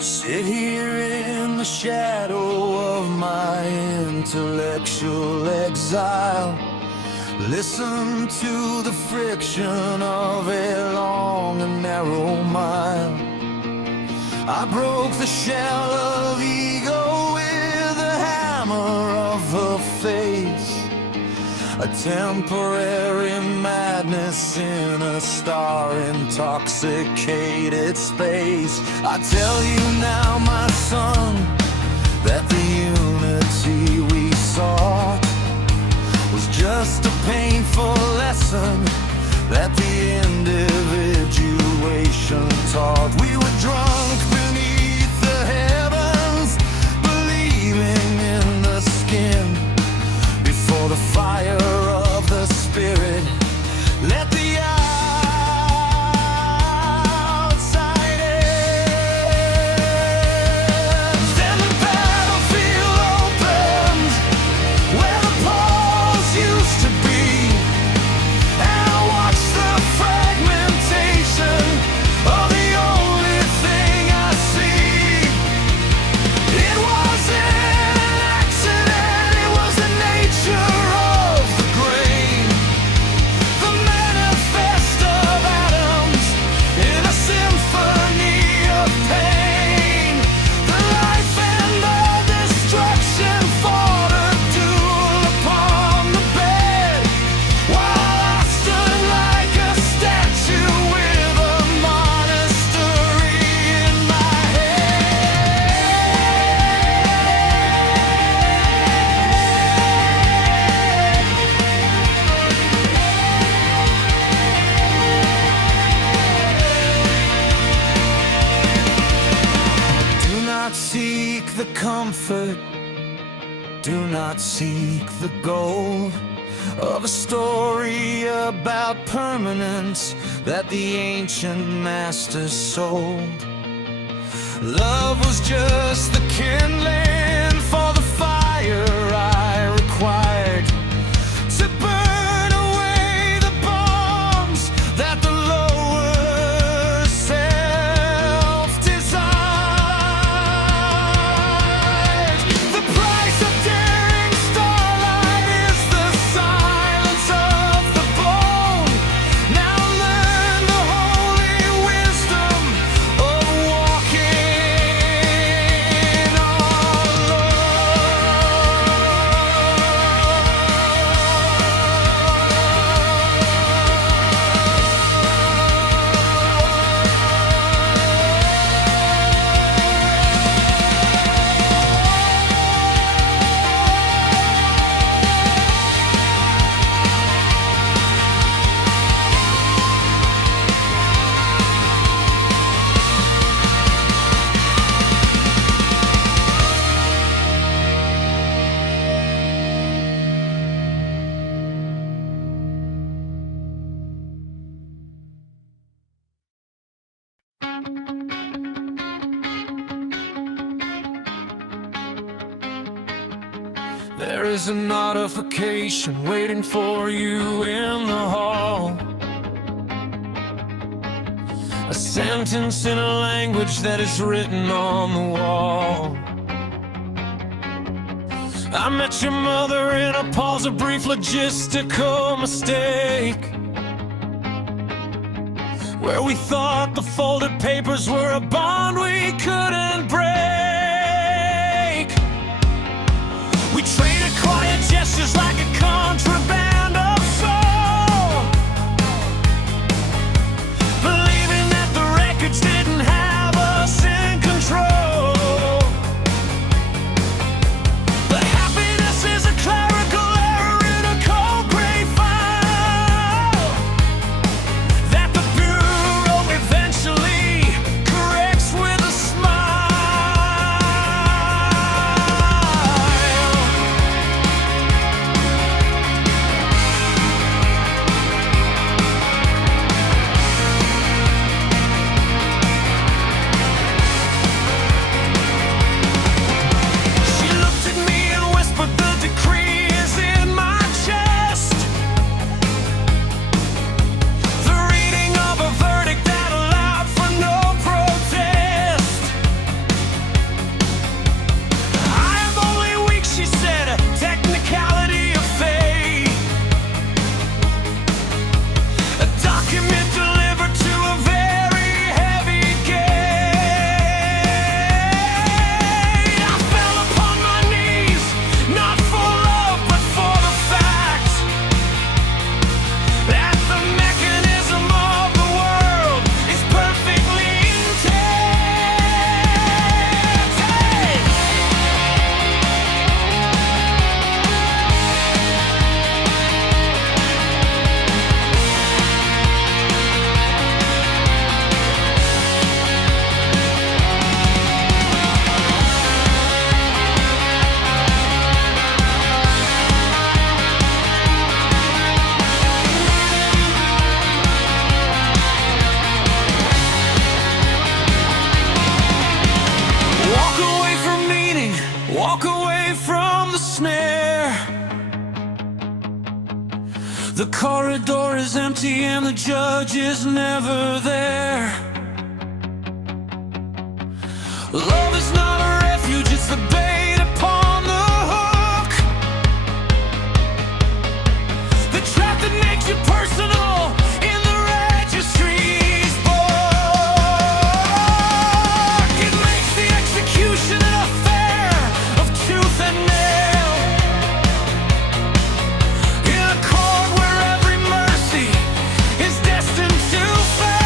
Sit here in the shadow of my intellectual exile. Listen to the friction of a long and narrow mile. I broke the shell of ego with the hammer of her face. A temporary madness in a star-intoxicated space. I tell you now, my son, that the unity we sought was just a painful lesson that the individuation taught. We were drunk beneath the heavens, believing in the skin. Before the fire of the spirit, let the outside in. Then the battlefield opened where the poles used to be, and I watched the fragmentation of the only thing I see. It wasn't an accident, it was the nature of the grain, the manifest of atoms in a symphony of pain. The life and the destruction fought a duel upon the bed, while I stood like a statue with a monastery in my Do not seek the comfort, do not seek the gold of a story about permanence that the ancient masters sold. Love was just the kindling for the fire I required to burn away the bombs that the lower self desired. The price of daring starlight is the silence of the bone. Now learn the holy wisdom of walking There is a notification waiting for you in the hall. A sentence in a language that is written on the wall. I met your mother in a pause, a brief logistical mistake, where we thought the folded papers were a bond we couldn't break. We traded quiet gestures like a contraband of soul, believing that the records didn't have us in control. But happiness is a clerical error in a cold gray file that the Bureau eventually corrects with a smile. The corridor is empty and the judge is never there. Love is not a refuge, it's the bait upon the hook. The trap that makes you personal in the registry's book. It makes the execution an affair of tooth and nail. In a court where every mercy is destined to fail.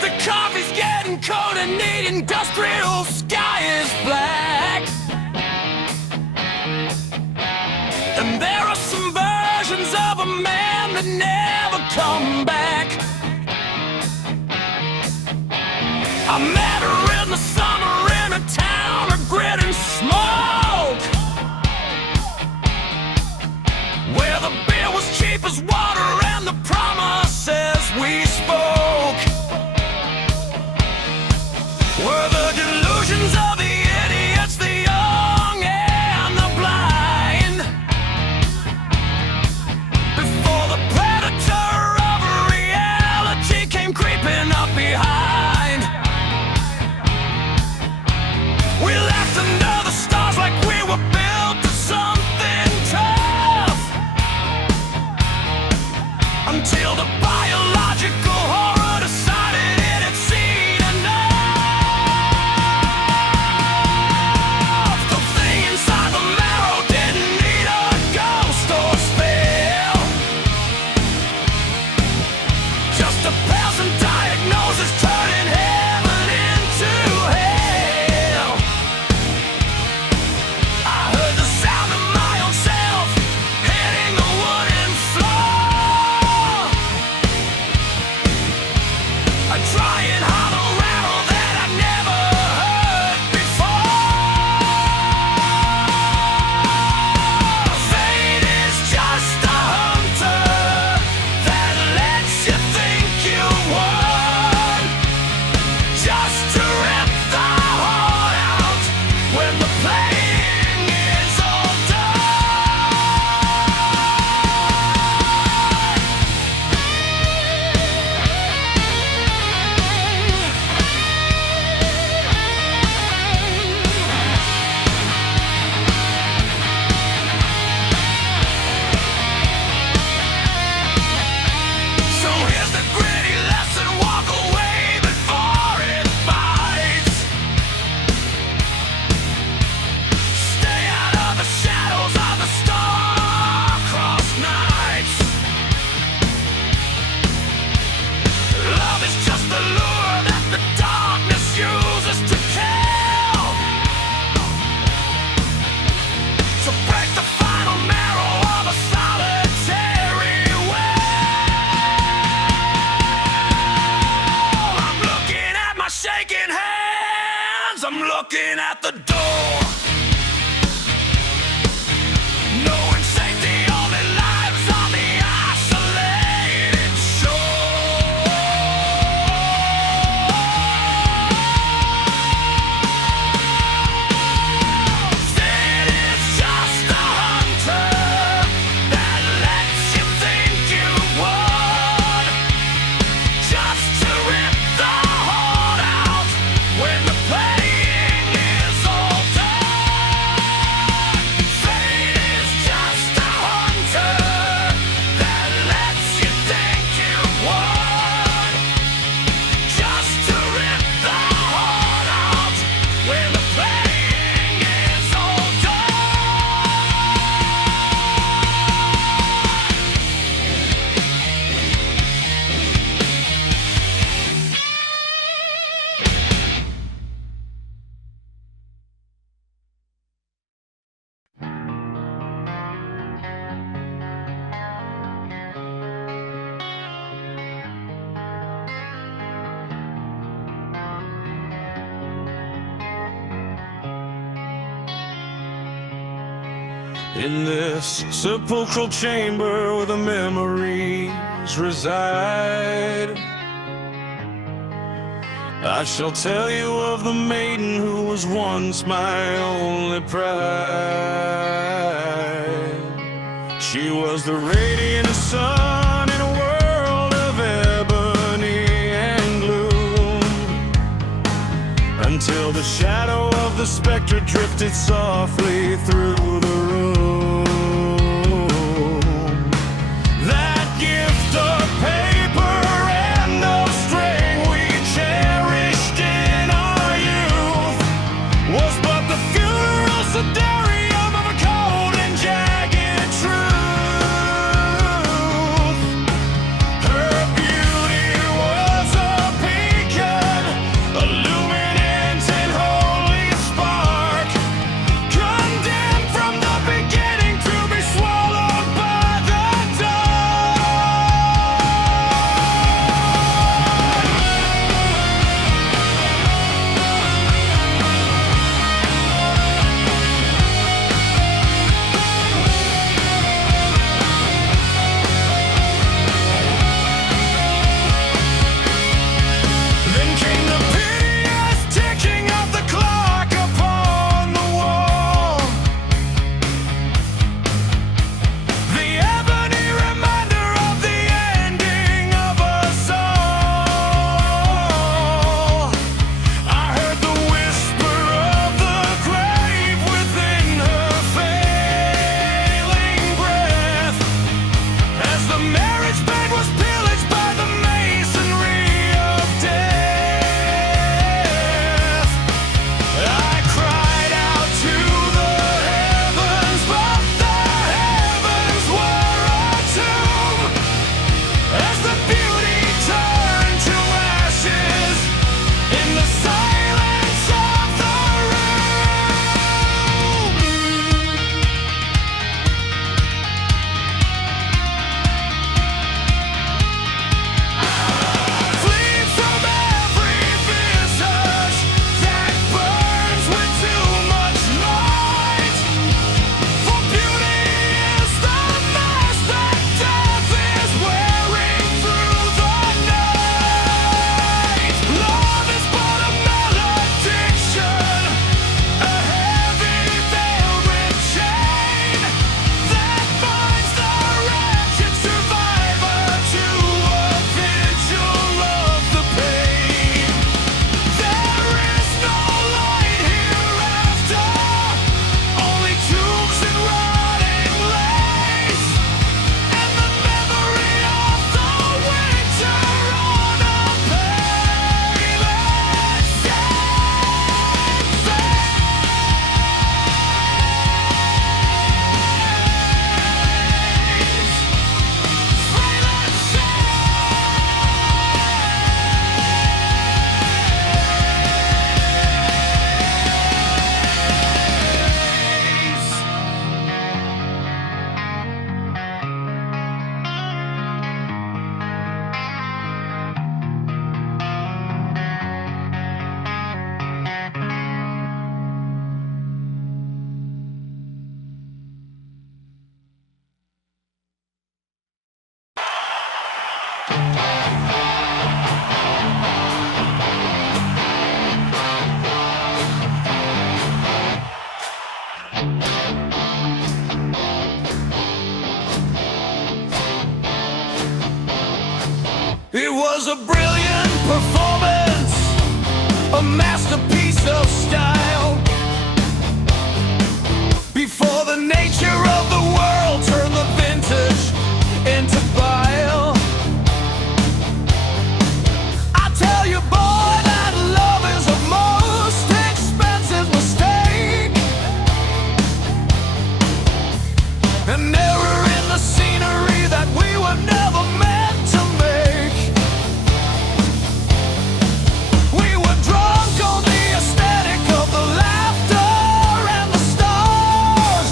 The coffee's getting cold and the industrial sky is black. And there are some versions of a man that never come back. I met her in the summer in a town of grit and smoke, where the beer was cheap as water and the promises we spoke were the delusions of the idiots, the young and the blind. Before the predator of reality came creeping up behind, we laughed under the stars like we were built to something tough, until the biological horror decided it had seen enough. The thing inside the marrow didn't need a ghost or spell, just a peasant diagnosis turning heaven into hell. I heard the sound of my own self hitting the wooden floor. A trying hollow rattle that I never heard before. Fate is just a hunter that lets you think you won, just to rip the heart out when the playing is all So here's the gritty lesson: walk away before it bites. Stay out of the shadows of the star-crossed nights. Love is just the lure that the darkness uses to kill, to break the final marrow of a solitary will. I'm looking at my shaking hands, I'm looking at the door, knowing safety only lives on the isolated shore. Fate is just a hunter that lets you think you won, just to rip the heart out when the playing is In this sepulchral chamber where the memories reside, I shall tell you of the maiden who was once my only pride. She was the radiant sun in a world of ebony and gloom, until the shadow of the spectre drifted softly through the room. That gift of paper and of string we cherished in our youth was but the funeral sedarium of a cold and jagged truth. Her beauty was a beacon, illuminant and holy spark, condemned from the beginning to be swallowed by the Then came the piteous ticking of the clock upon the wall, the ebony reminder of the ending of us all. I heard the whisper of the grave within her failing breath, as the marriage bed was pillaged by the masonry of death. I cried out to the heavens, but the heavens were a tomb, as the beauty turned to ashes in the silence of the room. Flee from every visage that burns with too much light, for beauty is the mask that death is wearing through the night. Love is but a malediction, a heavy velvet chain that binds the wretched survivor to a vigil of the pain. There is no light hereafter, only tombs and rotting lace, and the memory of the winter on a painless It was a brilliant performance, a masterpiece of style. Before the nature of the world turned the vintage into bile, I tell you, boy, that love is a most expensive mistake, an error in the scenery that we were never meant to make. We were drunk on the aesthetic of the laughter and the stars,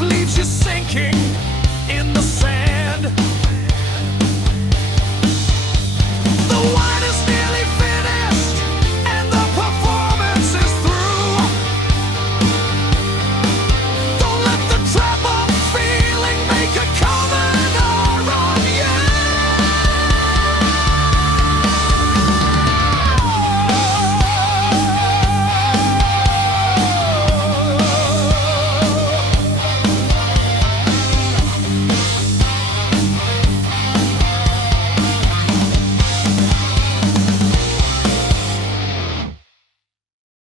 leaves you sinking in the sand.